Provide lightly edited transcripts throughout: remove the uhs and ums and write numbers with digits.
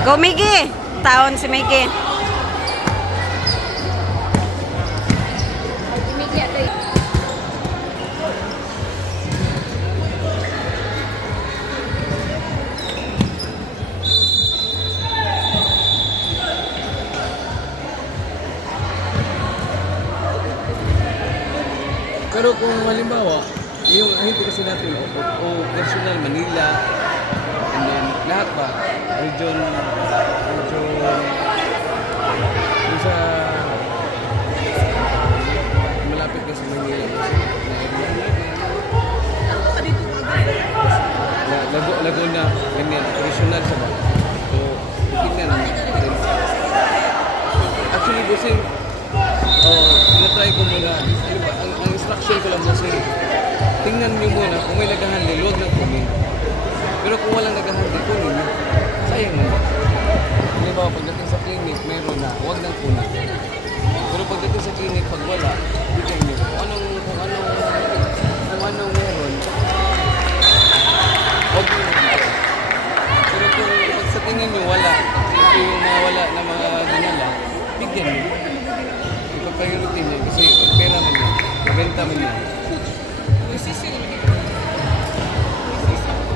Go, Miggy! Taon si Miggy. Pero kung halimbawa, yung ahente kasi natin o personal Manila, and then lahat pa, region, yung sa malapit na sa Manila kasi na area. Laguna, ganyan, personal sa ba? So, tingnan naman. Actually, kasi, tinatry ko muna, ang instruction ko lang kasi, tingnan nyo muna kung may nag-handle, huwag nang kunin. Pero kung walang nag-handle, kunin nyo. Sayang mo. Hindi ba, pagdating sa clinic, mayroon na, huwag nang kunin. Pero pagdating sa clinic, pag wala, bigyan nyo. Kung anong meron, huwag nyo nag-handle. Pero kung sa tingin nyo, wala, yung mga wala na mga dinala, bigyan nyo. Ipa-priority nyo kasi pera mo nyo, mabenta mo nyo.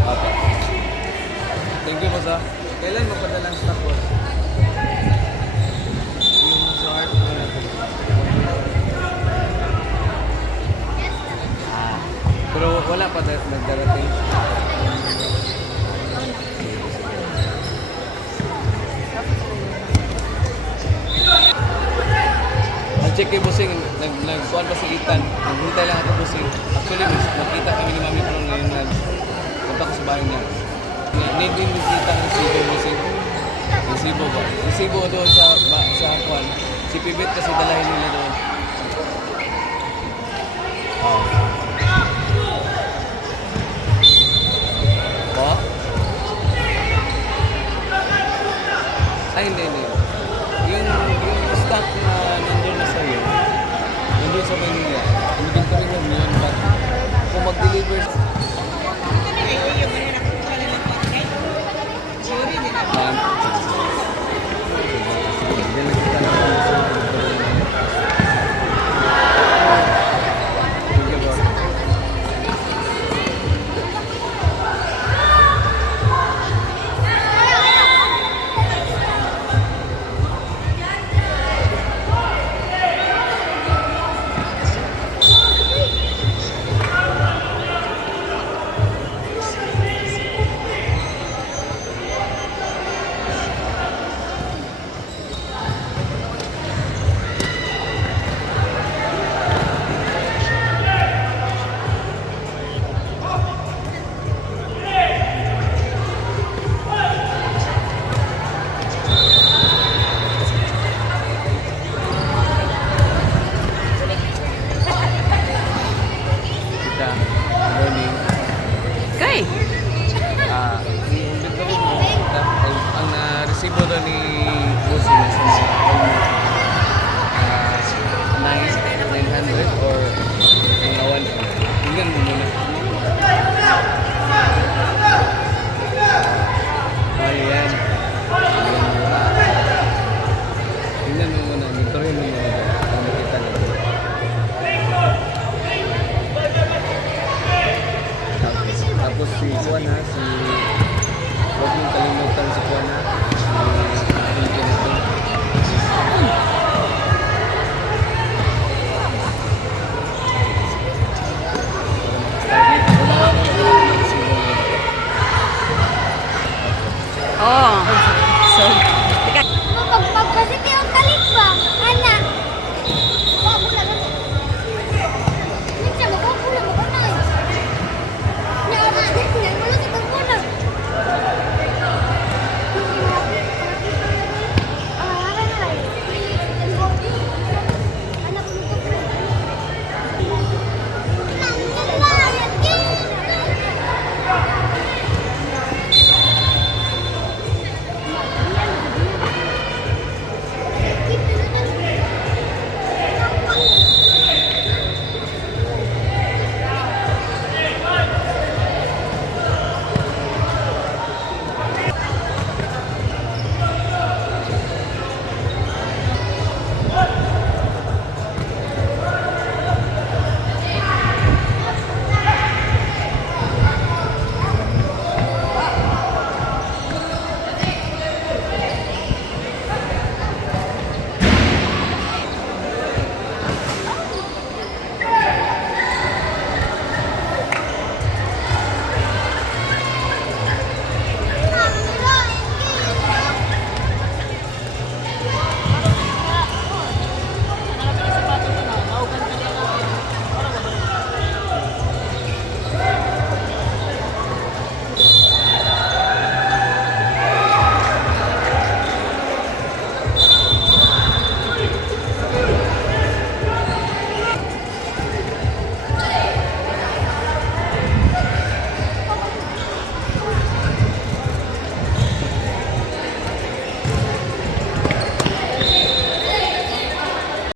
Apa. Thank you, boss. Kailan mapadala ang stock, boss? Yung sa heart mo natin. Pero wala pa nagdarating. Check kay Bossing, nagkuhan pa si Ethan. Naghintay lang ako Bossing. Actually, nakita kami ni Mami Pro ngayon punta ko sa bahay niya. Need din nakita ng Cebu Bossing. Yung Cebu ba? Yung Cebu doon sa kuhan. Si Pibet kasi dalahin nila doon. Ba? Ay, hindi. Yung stock na nandun na sa'yo, nandun sa Manila, nandun kami ngayon, but kung mag-deliver sa...